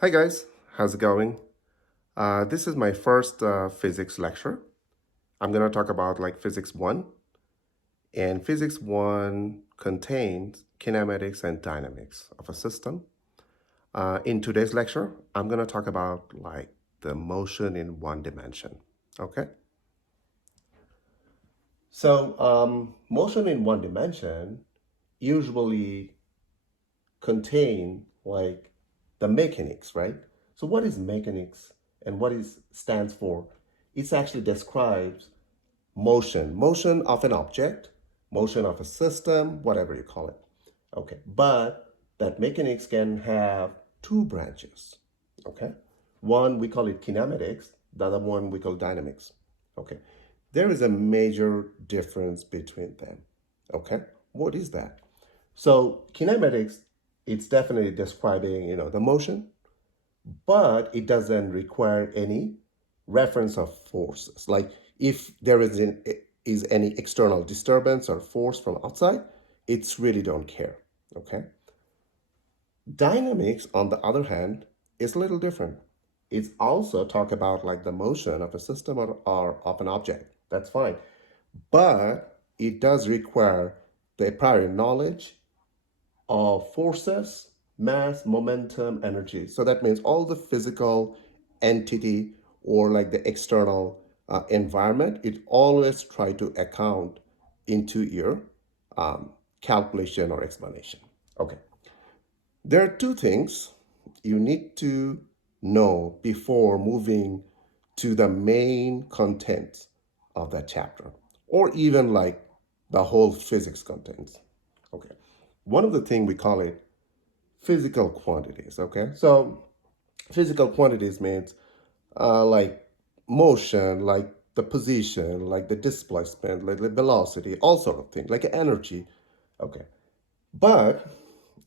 Hi guys, how's it going? This is my first physics lecture. I'm going to talk about like physics 1. And physics 1 contains kinematics and dynamics of a system. In today's lecture, I'm going to talk about like the motion in one dimension. Okay? So motion in one dimension usually contain like the mechanics, right? So what is mechanics and what is stands for? It actually describes motion of an object, motion of a system, whatever you call it. Okay, but that mechanics can have two branches. Okay, one we call it kinematics, the other one we call dynamics. Okay, there is a major difference between them. Okay, what is that? So kinematics, it's definitely describing, the motion, but it doesn't require any reference of forces. Like if there is any external disturbance or force from outside, it's really don't care. Okay. Dynamics, on the other hand, is a little different. It's also talk about like the motion of a system or of an object. That's fine. But it does require the prior knowledge of forces, mass, momentum, energy. So that means all the physical entity or like the external environment, it always try to account into your calculation or explanation. Okay. There are two things you need to know before moving to the main content of that chapter, or even like the whole physics contents. Okay. One of the things we call it physical quantities. Okay. So physical quantities means like motion, like the position, like the displacement, like the velocity, all sort of things, like energy. Okay. But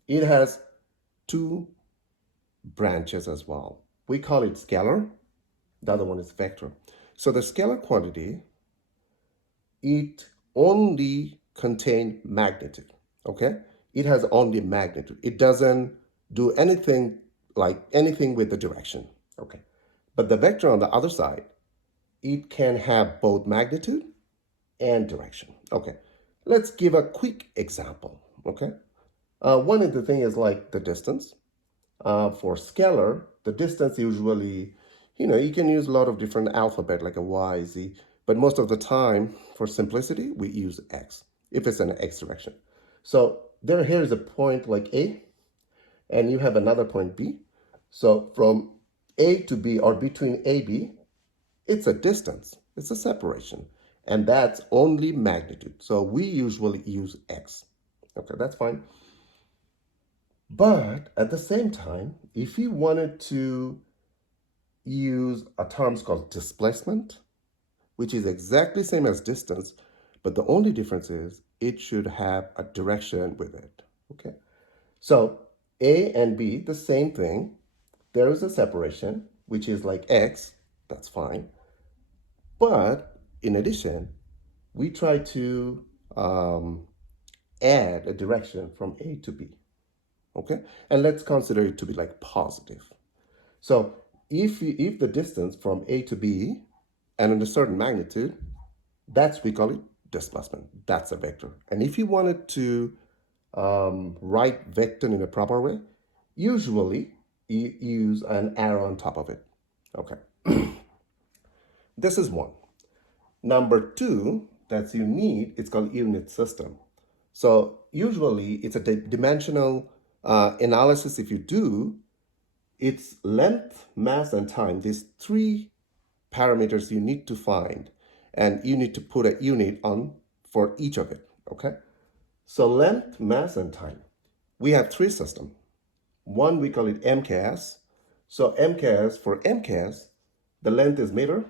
it has two branches as well. We call it scalar. The other one is vector. So the scalar quantity, it only contain magnitude. Okay? It has only magnitude. It doesn't do anything like anything with the direction. Okay. But the vector on the other side, it can have both magnitude and direction. Okay. Let's give a quick example. Okay. One of the thing is like the distance. For scalar, the distance usually, you can use a lot of different alphabet like a Y, Z, but most of the time, for simplicity, we use X, if it's in an X direction. So here is a point like A, and you have another point B. So from A to B or between A, B, it's a distance, it's a separation, and that's only magnitude. So we usually use X. Okay, that's fine. But at the same time, if you wanted to use a term called displacement, which is exactly same as distance, but the only difference is it should have a direction with it. Okay. So A and B, the same thing. There is a separation, which is like X, that's fine. But in addition, we try to add a direction from A to B. Okay. And let's consider it to be like positive. So if the distance from A to B and in a certain magnitude, we call it displacement. That's a vector. And if you wanted to write vector in a proper way, usually you use an arrow on top of it. Okay. This is one. Number two, that you need, it's called unit system. So usually it's a dimensional analysis. If you do, it's length, mass, and time. These three parameters you need to find, and you need to put a unit on for each of it, okay? So length, mass, and time. We have three systems. One, we call it MKS. So MKS, for MKS, the length is meter,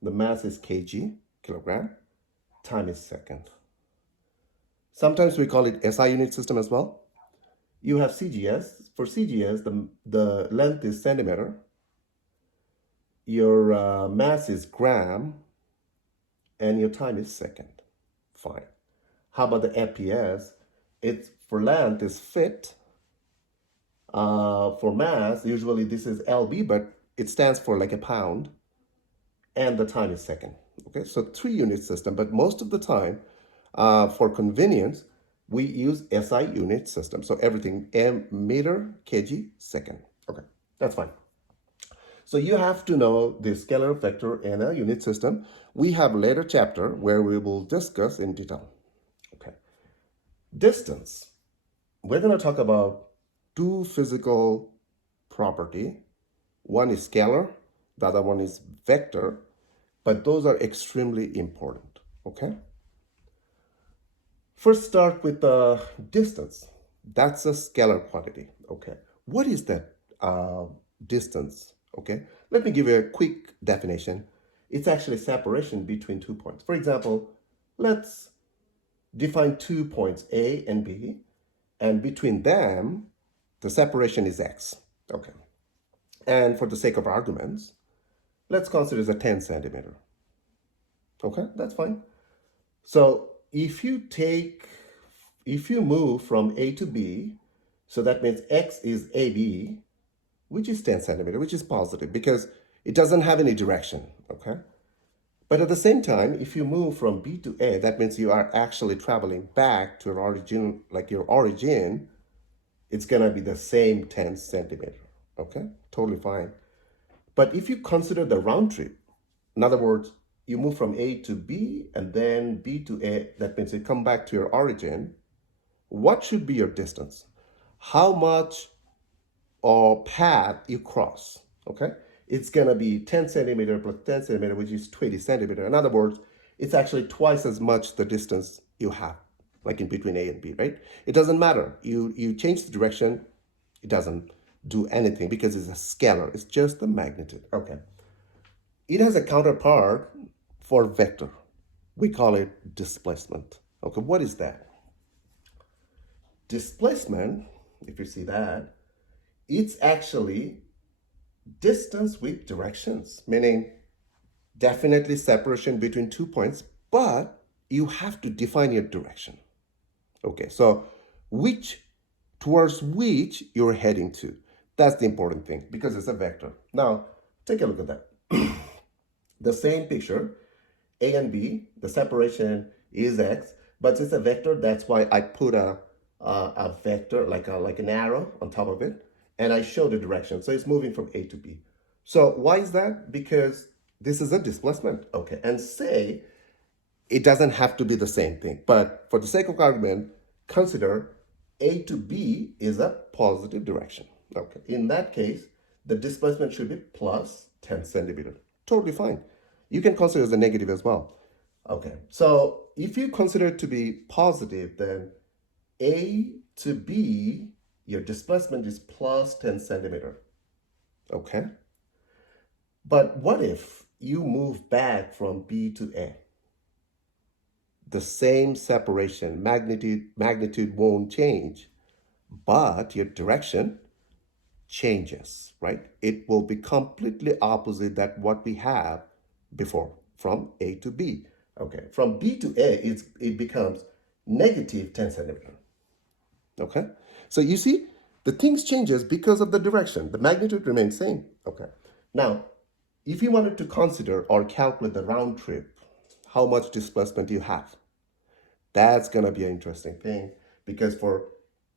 the mass is kg, kilogram, time is second. Sometimes we call it SI unit system as well. You have CGS. For CGS, the length is centimeter, your mass is gram, and your time is second. Fine. How about the FPS? It's for length is feet, For mass, usually this is lb, but it stands for like a pound, and the time is second. Okay, so 3-unit system, but most of the time, for convenience, we use SI unit system. So everything meter, kg, second. Okay, that's fine. So you have to know the scalar vector in a unit system. We have later chapter where we will discuss in detail. Okay, distance. We're going to talk about two physical property. One is scalar, the other one is vector, but those are extremely important. Okay. First, start with the distance. That's a scalar quantity. Okay. What is that distance? Okay. Let me give you a quick definition. It's actually separation between 2 points. For example, let's define 2 points, A and B, and between them, the separation is x. Okay. And for the sake of arguments, let's consider it as a 10 centimeter. Okay, that's fine. So if you move from A to B, so that means x is AB, which is 10 centimeter, which is positive because it doesn't have any direction, okay? But at the same time, if you move from B to A, that means you are actually traveling back to your origin, like your origin, it's gonna be the same 10 centimeter, okay? Totally fine. But if you consider the round trip, in other words, you move from A to B and then B to A, that means you come back to your origin, what should be your distance? How much or path you cross, okay? It's gonna be 10 centimeter plus 10 centimeter, which is 20 centimeter. In other words, it's actually twice as much the distance you have, like in between A and B, right? It doesn't matter. You change the direction, it doesn't do anything because it's a scalar. It's just the magnitude, okay? It has a counterpart for vector. We call it displacement. Okay, what is that? Displacement, if you see that, it's actually distance with directions, meaning definitely separation between 2 points, but you have to define your direction. Okay, so towards which you're heading to. That's the important thing because it's a vector. Now, take a look at that. The same picture, A and B, the separation is x, but it's a vector. That's why I put a vector, like an arrow on top of it, and I show the direction. So it's moving from A to B. So why is that? Because this is a displacement, okay? And say it doesn't have to be the same thing, but for the sake of argument, consider A to B is a positive direction. Okay, in that case, the displacement should be plus 10 centimeters. Totally fine. You can consider as a negative as well. Okay, so if you consider it to be positive, then A to B, your displacement is plus 10 centimeters. Okay, but what if you move back from B to A? The same separation, magnitude won't change, but your direction changes, right? It will be completely opposite that what we have before from A to B. Okay, from B to A, it becomes negative 10 centimeters. Okay, so you see, the things changes because of the direction. The magnitude remains same. Okay, now, if you wanted to consider or calculate the round trip, how much displacement you have, that's gonna be an interesting thing because for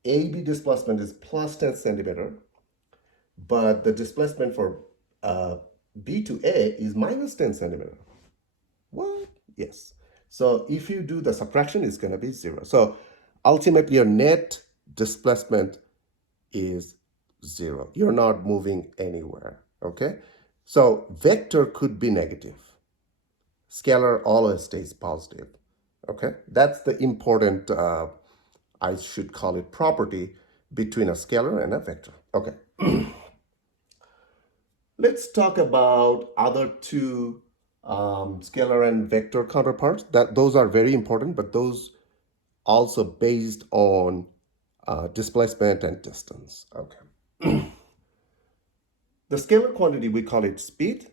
AB displacement is plus 10 centimeter, but the displacement for B to A is minus 10 centimeter. What? Yes. So if you do the subtraction, it's going to be 0. So ultimately, your net displacement is 0. You're not moving anywhere. Okay? So vector could be negative. Scalar always stays positive. Okay? That's the important, I should call it, property between a scalar and a vector. Okay. Let's talk about other two scalar and vector counterparts. Those are very important, but those also based on displacement and distance. Okay. The scalar quantity, we call it speed,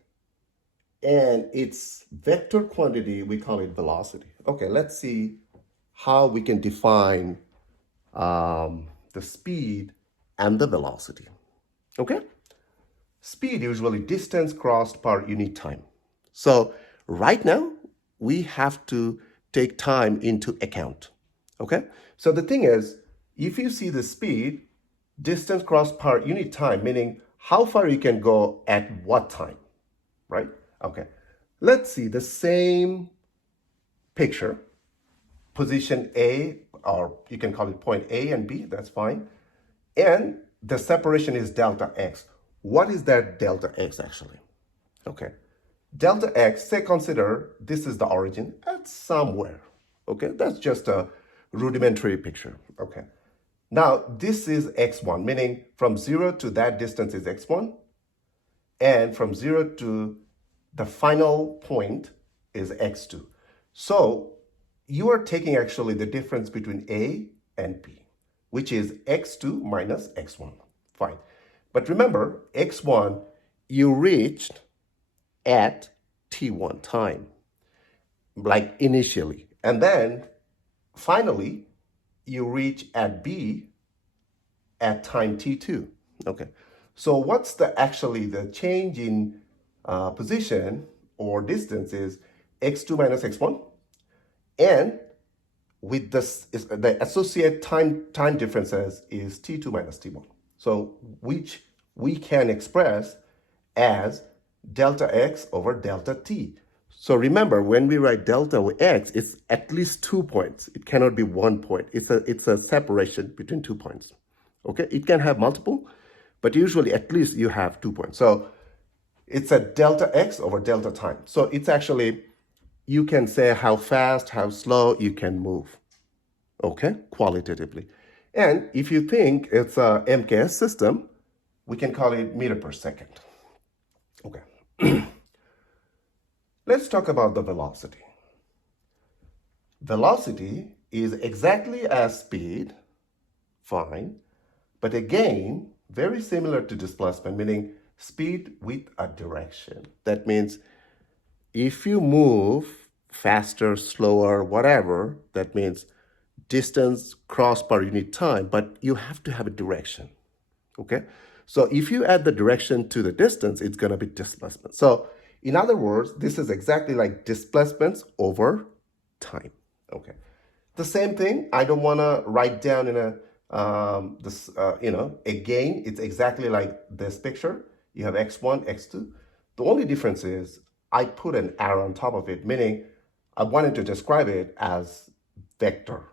and its vector quantity, we call it velocity. Okay, let's see how we can define the speed and the velocity. Okay? Speed usually distance crossed per unit time. So right now, we have to take time into account. Okay? So the thing is, if you see the speed, distance crossed per unit time, meaning how far you can go at what time, right? Okay. Let's see the same picture, position A, or you can call it point A and B, that's fine. And the separation is delta x. What is that delta x actually? Okay. Delta x, say consider this is the origin at somewhere. Okay, that's just a rudimentary picture. Okay. Now, this is x1, meaning from 0 to that distance is x1, and from 0 to the final point is x2. So you are taking actually the difference between A and B, which is x2 minus x1. Fine. But remember, x1 you reached at t1 time, like initially. And then finally, you reach at B at time t2. Okay. So what's the change in position or distance is x2 minus x1, and with this is the associated time differences is t2 minus t1. So which we can express as delta x over delta t. So remember, when we write delta x, it's at least 2 points. It cannot be 1 point. It's a separation between 2 points. Okay, it can have multiple, but usually at least you have 2 points. So it's a delta x over delta time. So it's actually, you can say how fast, how slow you can move. Okay, qualitatively. And if you think it's a MKS system, we can call it meter per second. Okay. Let's talk about the velocity. Velocity is exactly as speed, fine, but again, very similar to displacement, meaning speed with a direction. That means if you move faster, slower, whatever, that means distance crossed per unit time, but you have to have a direction. Okay? So if you add the direction to the distance, it's going to be displacement. So in other words, this is exactly like displacements over time. Okay. The same thing, I don't want to write down in again, it's exactly like this picture. You have x1, x2. The only difference is I put an arrow on top of it, meaning I wanted to describe it as vector.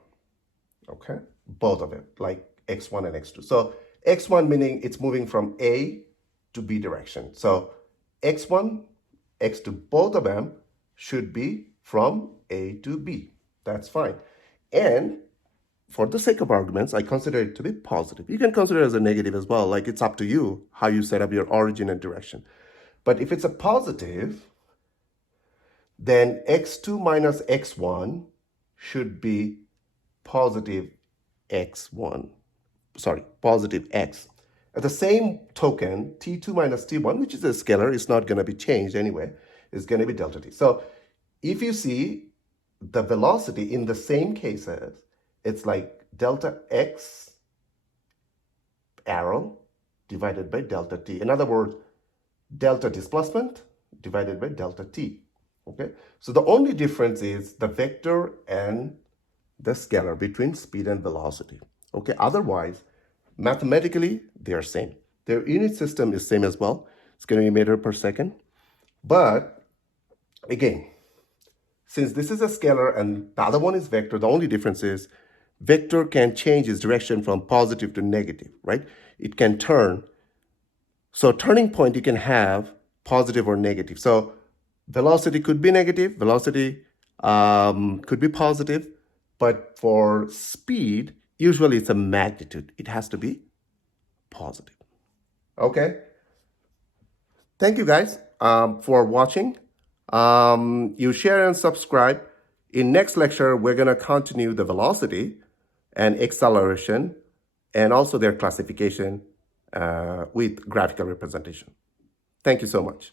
Okay, both of it, like x1 and x2. So x1 meaning it's moving from A to B direction. So x1, x2, both of them should be from A to B. That's fine. And for the sake of arguments, I consider it to be positive. You can consider it as a negative as well. Like, it's up to you how you set up your origin and direction. But if it's a positive, then x2 minus x1 should be positive x1. Sorry, positive x. At the same token, t2 minus t1, which is a scalar, is not going to be changed anyway. It's going to be delta t. So if you see the velocity in the same cases, it's like delta x arrow divided by delta t. In other words, delta displacement divided by delta t. Okay, so the only difference is the vector and the scalar between speed and velocity. Okay, otherwise, mathematically, they are same. Their unit system is same as well. It's going to be meter per second. But again, since this is a scalar and the other one is vector, the only difference is vector can change its direction from positive to negative, right? It can turn. So turning point, you can have positive or negative. So velocity could be negative, velocity could be positive, but for speed, usually it's a magnitude. It has to be positive. Okay. Thank you guys for watching. You share and subscribe. In next lecture, we're going to continue the velocity and acceleration and also their classification with graphical representation. Thank you so much.